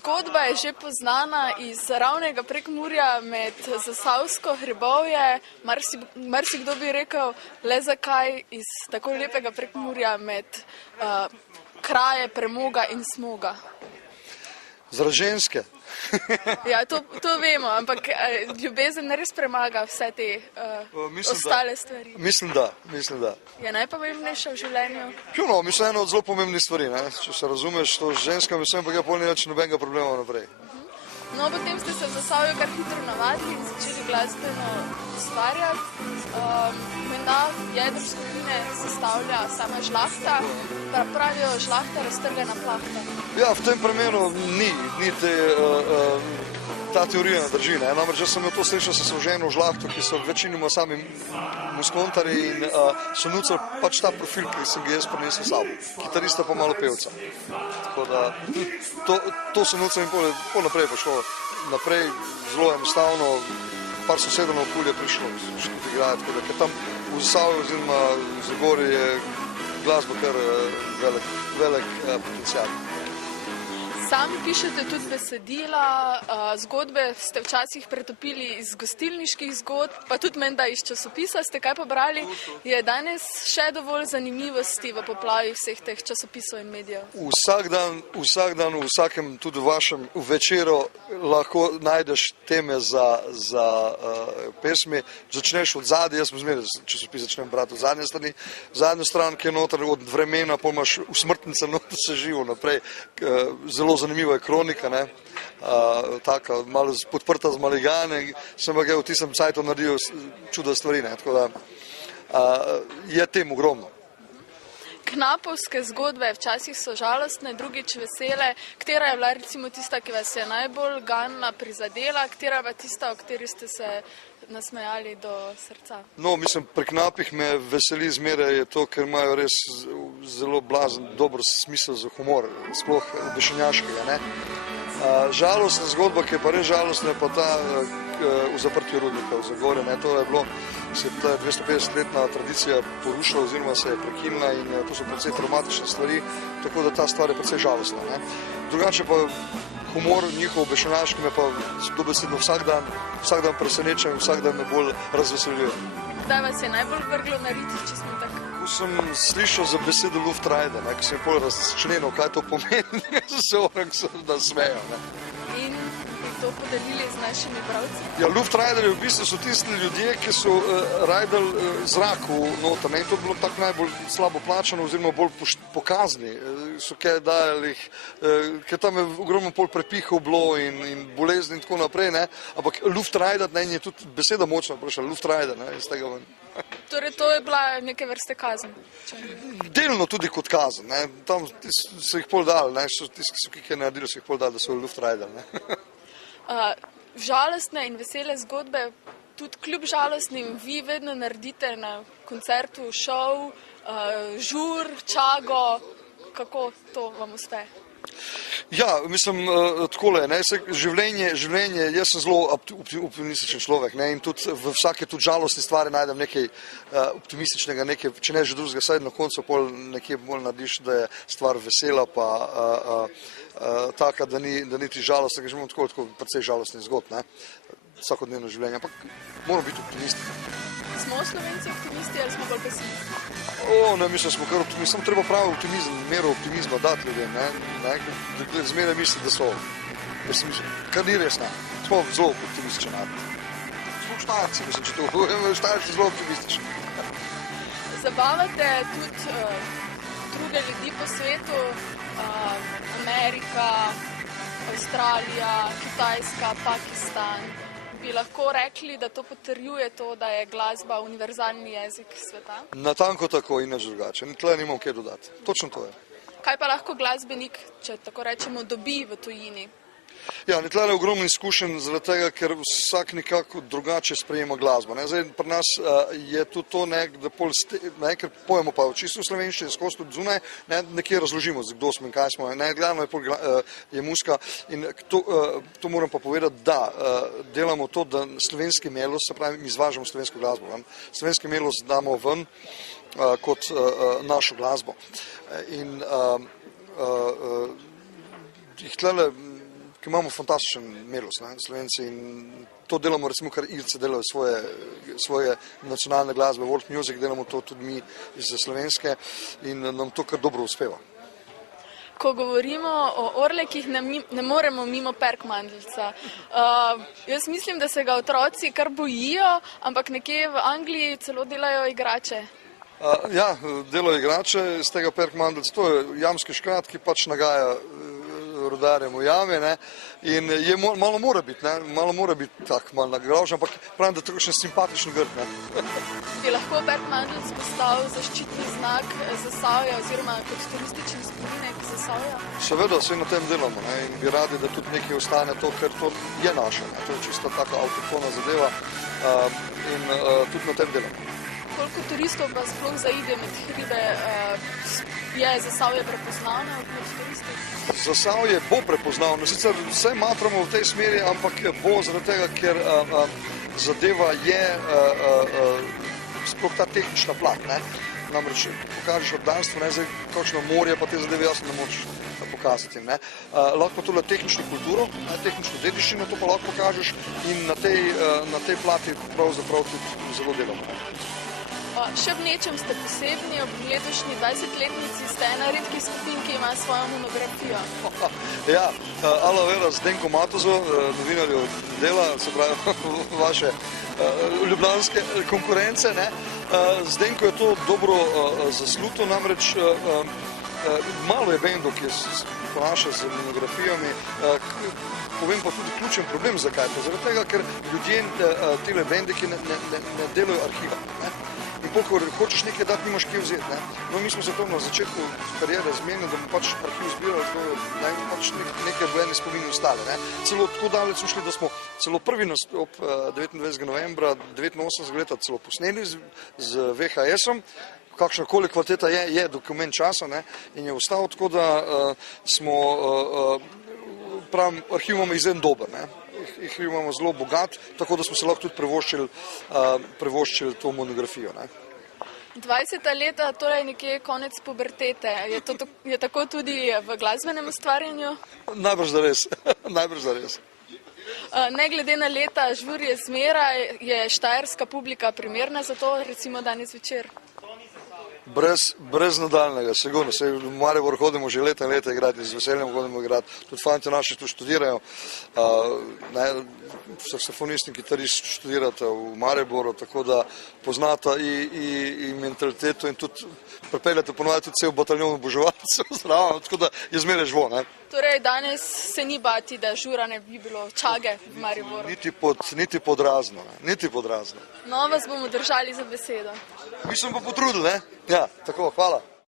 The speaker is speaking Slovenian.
Zgodba je že poznana iz ravnega Prekmurja med Zasavsko hribovje. Marsikdo bi rekel, le zakaj iz tako lepega Prekmurja med kraje premoga in smoga. Zaradi ženske. Ja, to vemo, ampak ljubezen res premaga vse te ostale stvari. Mislim, da. Je najpomembnejša v življenju? Mislim, eno od zelo pomembnih stvari, ne? Če se razumeš, to z ženskami vsem pa je pol ni več nobenega problema naprej. No, potem ste se v Zasavju kar hitro navadili in začeli glasbeno ustvarjati. Menda jedro skupine sestavlja sama žlahta, pravijo žlahta raztrgana plahta. Ja, v tem primeru ni ta teorija ne drži. Namreč, jaz sem to slišal, se so ženil v žlahto, ki so večinoma sami muskontarji in so nucali pač ta profil, ki sem ga jaz prinesel sabo. Kitarista pa malo pevca. Tako da to so nucali in pol naprej pošlo. Naprej zelo enostavno, par sosedov na okolje prišlo igrati, tako da ker tam v Zasavju oziroma v Zagorju je glasba kar velik potencial. Sami pišete tudi besedila, zgodbe ste včasih pretopili iz gostilniških zgodb, pa tudi menda iz časopisa ste kaj pobrali. Je danes še dovolj zanimivosti v poplavi vseh teh časopisov in medijev? Vsak dan, v vsakem, tudi v vašem večeru lahko najdeš teme za pesmi. Začneš od zadnje, jaz sem zmeraj časopis začnem brati od zadnje stran, ki je noter od vremena, pa imaš usmrtnice noter se živo naprej. Zelo zanimiva je kronika, taka malo podprta z maligane, sem pa v tistem sajtu naredil čuda stvari, tako da je tem ogromno. Knapovske zgodbe včasih so žalostne, drugič vesele. Katera je bila recimo tista, ki vas je najbolj ganna prizadela, katera pa tista, o kateri ste se nasmejali do srca? No, mislim, pri Knapih me veseli zmeraj je to, ker imajo res zelo blazen, dober smisel za humor, sploh bešenjaškega. Žalostna zgodba, ki je pa res žalostna, je pa ta v zaprtju rudnika v Zagorju. To je bilo, se je ta 250-letna tradicija porušila oziroma se je prekinila in to so precej traumatične stvari, tako da ta stvar je precej žalostna. Drugače pa humor njihov bešenjaški me pa dobesedno vsak dan preseneča in vsak dan me bolj razveseljuje. Kdaj vas je najbolj vrglo na rit, če smo tako? Ko sem slišal za besedo Luftrajder, ko sem bolj razčlenil, kaj to pomeni, se orang nasmejo. In bi to podelili z našimi bralci? Ja, Luftrajderji v bistvu so tisti ljudje, ki so rajdali zrak v noter. In to je bilo tako najbolj slabo plačano oziroma bolj pokazni. So kaj dajali, ker tam je ogromno pol prepihov bilo in bolezni in tako naprej. Ampak Luftrajder, je tudi beseda močna, vprašala, Luftrajder, iz tega ven. Torej, to je bila neke vrste kazen? Delno tudi kot kazen. Tam so jih pol dali, tisti, ki so kaj naredili, so jih pol dali, da so Luftrajder. Žalostne in vesele zgodbe, tudi kljub žalostnim, vi vedno naredite na koncertu šov, žur, čago, kako to vam uspe? Ja, mislim, takole, življenje, jaz sem zelo optimističen človek in tudi v vsake tudi žalostne stvari najdem nekaj optimističnega, nekaj, če ne že drugega, saj na koncu pol nekje bolj narediš, da je stvar vesela pa taka, da ni ti žalostna, ker že imamo tako precej žalostnih zgodb, vsakodnevno življenje, ampak moramo biti optimisti. Smo Slovenci optimisti ali smo bolj pesimisti? Mislim, smo kar optimisti, samo treba pravi optimizem, mero optimizma dati ljudem, zmeraj misli, da so pesimisti, kar ni res, smo zelo optimistični narod. Smo Štajerci, mislim, če to povem, Štajerci zelo optimistični. Zabavate tudi druge ljudi po svetu, Amerika, Avstralija, Kitajska, Pakistan. Bi lahko rekli, da to potrjuje to, da je glasba univerzalni jezik sveta? Natanko tako in nič drugače. Tle nimam kaj dodati. Točno to je. Kaj pa lahko glasbenik, če tako rečemo, dobi v tujini? Ja, tle je ogromno izkušenj zaradi tega, ker vsak nekako drugače sprejema glasbo. Zdaj, pri nas je tudi to, da ker pojemo pa čisto v slovenščini, skozi tudi zunaj, nekje razložimo, kdo smo in kaj smo. Glavno je muzika in to moram pa povedati, da delamo to, da slovenski melos, se pravi, mi izvažamo slovensko glasbo. Slovenski melos damo ven kot našo glasbo. In jih tle ki imamo fantastičen melos, ne, Slovenci, in to delamo, recimo, kar Irci delajo svoje nacionalne glasbe, world music, delamo to tudi mi iz slovenske in nam to kar dobro uspeva. Ko govorimo o Orlekih, ne moremo mimo Perkmandeljca. Jaz mislim, da se ga otroci kar bojijo, ampak nekje v Angliji celo delajo igrače. Ja, delajo igrače z tega Perkmandeljca, to je jamski škrat, ki pač nagaja rudarjem v jame, ne, in je malo mora biti tak, malo nagražen, ampak pravim, da je to kakšen simpatičen grd, ne. Bi lahko Perkmandeljc postal zaščitni znak Zasavja oziroma kot turistični spominek Zasavja? Seveda, vse na tem delamo, ne, in bi radi, da tudi nekaj ostane to, ker to je naše, ne, to je čisto taka avtohtona zadeva in tudi na tem delamo. Koliko turistov pa sploh zaide med hribe, je Zasavje prepoznavno med turisti? Zasavje bo prepoznavno, sicer vse matramo v tej smeri, ampak bo zaradi tega, ker zadeva je sploh ta tehnična plat, ne. Namreč pokažeš obdanstvo, ne, zdaj kakšno morje, pa te zadeve jasno ne moč pokazati, ne. Lahko pa tole tehnično kulturo, tehnično dediščino, to pa lahko pokažeš in na tej plati pravzaprav tudi zelo delamo. Še v nečem ste posebni, ob letošnji 20-letnici ste ena redkih skupin, ki ima svojo monografijo. Ja, alo vera, Zdenko Matozo, novinarju Dela, se pravi vaše ljubljanske konkurence, ne. Zdenko je to dobro zasluto, namreč malo je bendov, ki se ponaša z monografijami, povem pa tudi ključen problem, zakaj to, zaradi tega, ker ljudje tele bende, ki ne delajo arhiva, ne. In ko hočeš nekaj dati, nimaš kje vzeti, ne. No, mi smo se to na začetku karijere zmenili, da bomo pač arhiv zbirali, da bomo pač nekaj bojene spomini ostale, ne. Celo tako daleč smo šli, da smo celo prvi nastop 29. novembra 89. leta celo posneli z VHS-om, kakšnakoli kvaliteta je dokument časa, ne, in je ostal tako, da smo, pravim, arhiv imamo izredno dober, ne. Arhiv imamo zelo bogat, tako da smo se lahko tudi privoščili to monografijo, ne. 20. leta, torej nekje konec pubertete. Je tako tudi v glasbenem ustvarjanju? Najbrž da res, najbrž da res. Ne glede na leta, žurje zmeraj, je štajerska publika primerna za to, recimo danes večer? Brez nadaljnega, sigurno. Saj v Maribor hodimo že leta in leta igrati, z veseljem hodimo igrati. Tudi fanti naši tu študirajo, saksofonisti in kitaristi študirata v Mariboru, tako da poznata i mentaliteto in tudi pripeljate ponovati tudi cel bataljon oboževalcev zraven, tako da je zmeraj živo, ne. Torej danes se ni bati, da žura ne bi bilo čage v Mariboru? Niti pod razno, ne. Niti pod razno. No, vas bomo držali za besedo. Mi smo pa potrudili, ne? Ja, tako, hvala.